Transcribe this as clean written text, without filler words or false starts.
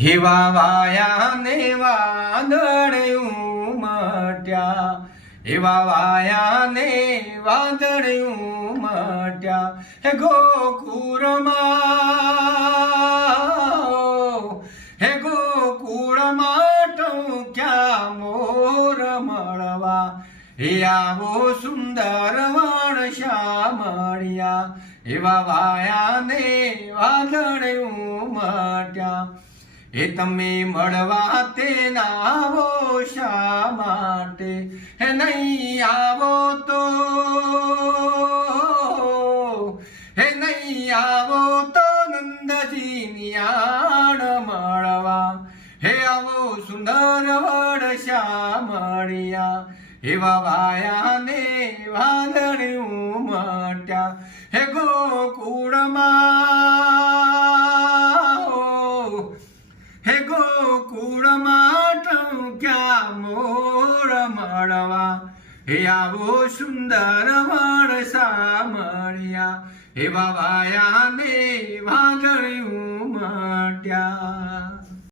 હેવા વાયા ને વાદળ ઉમટ્યા, હેવા વાયા ને વાદળ ઉમટ્યા. હે ગોકુળમાં ટૂંક્યા મોર મળવા. હે આવો સુંદર વણ શ્યામળિયા, એવા વાયા ને વાદળ ઉમટ્યા. હે તમે મળવા તેના આવો શા માટે? હે નહીં આવો તો, હે નહીં આવો તો નંદજીની આણ મળવા. હે આવો સુંદર વડ શ્યામળિયા, એવા વાયા ને વાદળ ઉમટ્યા. હે ગોકુળમાં ટૂંક્યા મોર મળવા. હે આવો સુંદર વણ શ્યામળિયા, એવા વાયા ને વાદળ ઉમટ્યા.